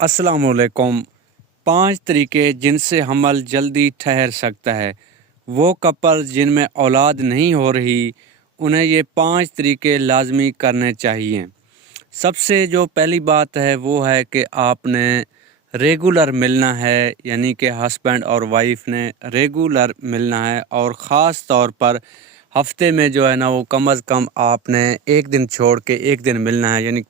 السلام علیکم۔ 5 طریقے جن سے حمل جلدی ٹھہر سکتا ہے۔ وہ کپل جن میں اولاد نہیں ہو رہی، انہیں یہ 5 طریقے لازمی کرنے چاہیے۔ سب سے جو پہلی بات ہے وہ ہے کہ آپ نے ریگولر ملنا ہے، یعنی کہ ہسبینڈ اور وائف نے ریگولر ملنا ہے، اور خاص طور پر ہفتے میں جو ہے نا وہ کم از کم آپ نے ایک دن چھوڑ کے ایک دن ملنا ہے، یعنی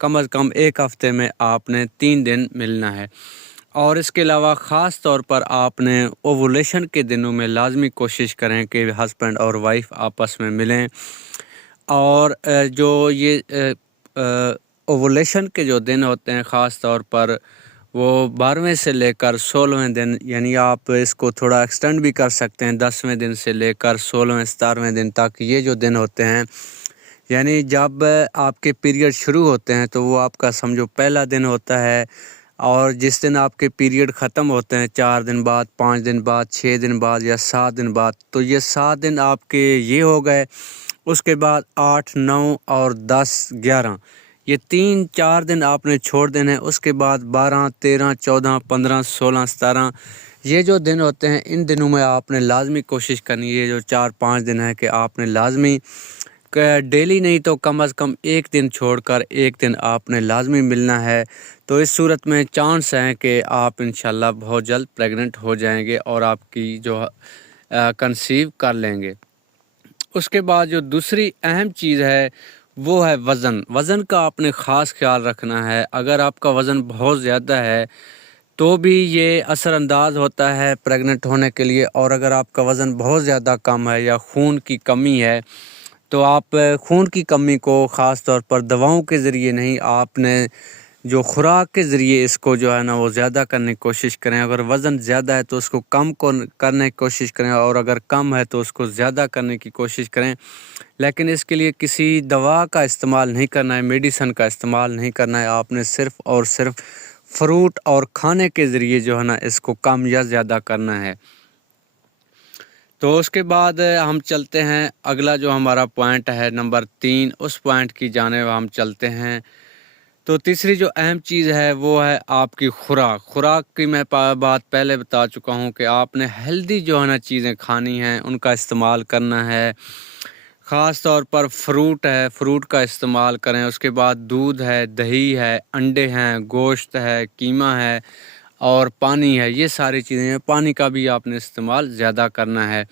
کم از کم ایک ہفتے میں آپ نے 3 دن ملنا ہے۔ اور اس کے علاوہ خاص طور پر آپ نے اووولیشن کے دنوں میں لازمی کوشش کریں کہ ہسبینڈ اور وائف آپس میں ملیں۔ اور جو یہ اووولیشن کے جو دن ہوتے ہیں خاص طور پر وہ 12ویں سے لے کر 16ویں دن، یعنی آپ اس کو تھوڑا ایکسٹینڈ بھی کر سکتے ہیں 10ویں دن سے لے کر 16ویں 17ویں دن تک۔ یہ جو دن ہوتے ہیں، یعنی جب آپ کے پیریڈ شروع ہوتے ہیں تو وہ آپ کا سمجھو پہلا دن ہوتا ہے، اور جس دن آپ کے پیریڈ ختم ہوتے ہیں 4 دن بعد، 5 دن بعد، 6 دن بعد یا 7 دن بعد، تو یہ 7 دن آپ کے یہ ہو گئے۔ اس کے بعد 8، 9 اور 10، 11، یہ 3-4 دن آپ نے چھوڑ دینے۔ اس کے بعد 12، 13، 14، 15، 16، 17، یہ جو دن ہوتے ہیں ان دنوں میں آپ نے لازمی کوشش کرنی ہے، یہ جو 4-5 دن ہے کہ آپ نے لازمی ڈیلی نہیں تو کم از کم ایک دن چھوڑ کر ایک دن آپ نے لازمی ملنا ہے۔ تو اس صورت میں چانس ہیں کہ آپ انشاءاللہ بہت جلد پریگننٹ ہو جائیں گے اور آپ کی جو کنسیو کر لیں گے۔ اس کے بعد جو دوسری اہم چیز ہے وہ ہے وزن کا آپ نے خاص خیال رکھنا ہے۔ اگر آپ کا وزن بہت زیادہ ہے تو بھی یہ اثر انداز ہوتا ہے پریگننٹ ہونے کے لیے، اور اگر آپ کا وزن بہت زیادہ کم ہے یا خون کی کمی ہے تو آپ خون کی کمی کو خاص طور پر دواؤں کے ذریعے نہیں، آپ نے جو خوراک کے ذریعے اس کو جو ہے نا وہ زیادہ کرنے کی کوشش کریں۔ اگر وزن زیادہ ہے تو اس کو کم کرنے کی کوشش کریں، اور اگر کم ہے تو اس کو زیادہ کرنے کی کوشش کریں، لیکن اس کے لیے کسی دوا کا استعمال نہیں کرنا ہے، میڈیسن کا استعمال نہیں کرنا ہے۔ آپ نے صرف اور صرف فروٹ اور کھانے کے ذریعے جو ہے نا اس کو کم یا زیادہ کرنا ہے۔ تو اس کے بعد ہم چلتے ہیں، اگلا جو ہمارا پوائنٹ ہے نمبر 3، اس پوائنٹ کی جانب ہم چلتے ہیں۔ تو تیسری جو اہم چیز ہے وہ ہے آپ کی خوراک کی میں بات پہلے بتا چکا ہوں کہ آپ نے ہیلدی جو ہے نا چیزیں کھانی ہیں، ان کا استعمال کرنا ہے۔ خاص طور پر فروٹ کا استعمال کریں۔ اس کے بعد دودھ ہے، دہی ہے، انڈے ہیں، گوشت ہے، قیمہ ہے اور پانی ہے، یہ ساری چیزیں ہیں۔ پانی کا بھی آپ نے استعمال زیادہ کرنا ہے۔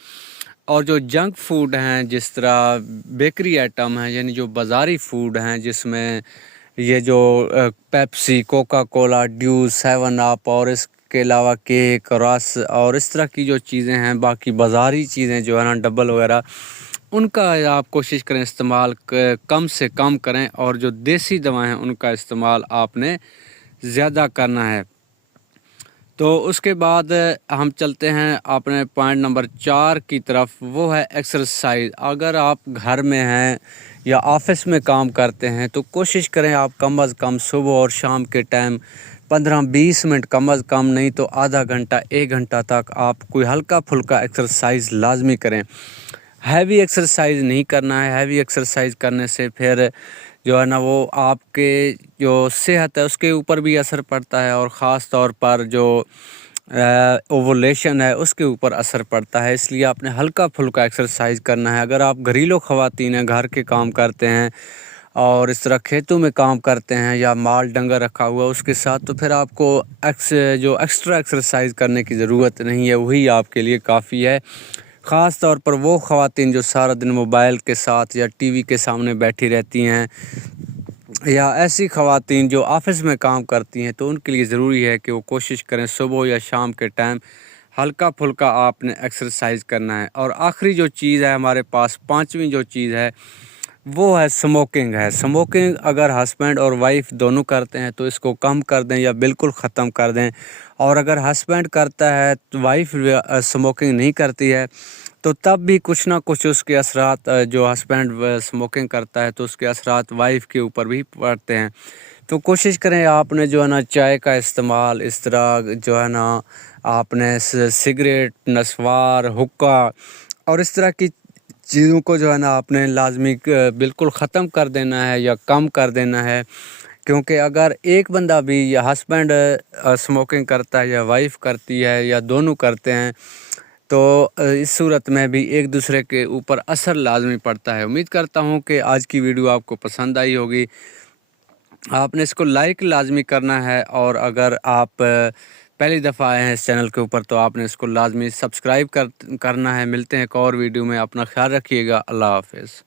اور جو جنک فوڈ ہیں جس طرح بیکری آئٹم ہیں، یعنی جو بازاری فوڈ ہیں جس میں یہ جو پیپسی، کوکا کولا، ڈیو، 7 اپ اور اس کے علاوہ کیک، رس اور اس طرح کی جو چیزیں ہیں، باقی بازاری چیزیں جو ہے نا ڈبل وغیرہ، ان کا آپ کوشش کریں استعمال کم سے کم کریں، اور جو دیسی دوائیں ہیں ان کا استعمال آپ نے زیادہ کرنا ہے۔ تو اس کے بعد ہم چلتے ہیں اپنے پوائنٹ نمبر 4 کی طرف، وہ ہے ایکسرسائز۔ اگر آپ گھر میں ہیں یا آفس میں کام کرتے ہیں تو کوشش کریں آپ کم از کم صبح اور شام کے ٹائم 15-20 منٹ، کم از کم نہیں تو آدھا گھنٹہ 1 گھنٹہ تک آپ کوئی ہلکا پھلکا ایکسرسائز لازمی کریں۔ ہیوی ایکسرسائز نہیں کرنا ہے، ہیوی ایکسرسائز کرنے سے پھر جو ہے نا وہ آپ کے جو صحت ہے اس کے اوپر بھی اثر پڑتا ہے، اور خاص طور پر جو اووولیشن ہے اس کے اوپر اثر پڑتا ہے۔ اس لیے آپ نے ہلکا پھلکا ایکسرسائز کرنا ہے۔ اگر آپ گھریلو خواتین ہیں، گھر کے کام کرتے ہیں اور اس طرح کھیتوں میں کام کرتے ہیں یا مال ڈنگر رکھا ہوا اس کے ساتھ، تو پھر آپ کو جو ایکسٹرا ایکسرسائز کرنے کی ضرورت نہیں ہے، وہی آپ کے لیے کافی ہے۔ خاص طور پر وہ خواتین جو سارا دن موبائل کے ساتھ یا ٹی وی کے سامنے بیٹھی رہتی ہیں، یا ایسی خواتین جو آفس میں کام کرتی ہیں، تو ان کے لیے ضروری ہے کہ وہ کوشش کریں صبح یا شام کے ٹائم ہلکا پھلکا آپ نے ایکسرسائز کرنا ہے۔ اور آخری جو چیز ہے ہمارے پاس، 5ویں جو چیز ہے وہ ہے سموکنگ ہے۔ سموکنگ اگر ہسبینڈ اور وائف دونوں کرتے ہیں تو اس کو کم کر دیں یا بالکل ختم کر دیں، اور اگر ہسبینڈ کرتا ہے تو وائف سموکنگ نہیں کرتی ہے تو تب بھی کچھ نہ کچھ اس کے اثرات، جو ہسبینڈ سموکنگ کرتا ہے تو اس کے اثرات وائف کے اوپر بھی پڑتے ہیں۔ تو کوشش کریں آپ نے جو ہے نا چائے کا استعمال، اس طرح جو ہے نا آپ نے سگریٹ، نسوار، حقہ اور اس طرح کی چیزوں کو جو ہے نا آپ نے لازمی بالکل ختم کر دینا ہے یا کم کر دینا ہے۔ کیونکہ اگر ایک بندہ بھی یا ہسبینڈ اسموکنگ کرتا ہے یا وائف کرتی ہے یا دونوں کرتے ہیں تو اس صورت میں بھی ایک دوسرے کے اوپر اثر لازمی پڑتا ہے۔ امید کرتا ہوں کہ آج کی ویڈیو آپ کو پسند آئی ہوگی۔ آپ نے اس کو لائک لازمی کرنا ہے، اور اگر آپ پہلی دفعہ آئے ہیں اس چینل کے اوپر تو آپ نے اس کو لازمی سبسکرائب کرنا ہے۔ ملتے ہیں ایک اور ویڈیو میں، اپنا خیال رکھیے گا۔ اللہ حافظ۔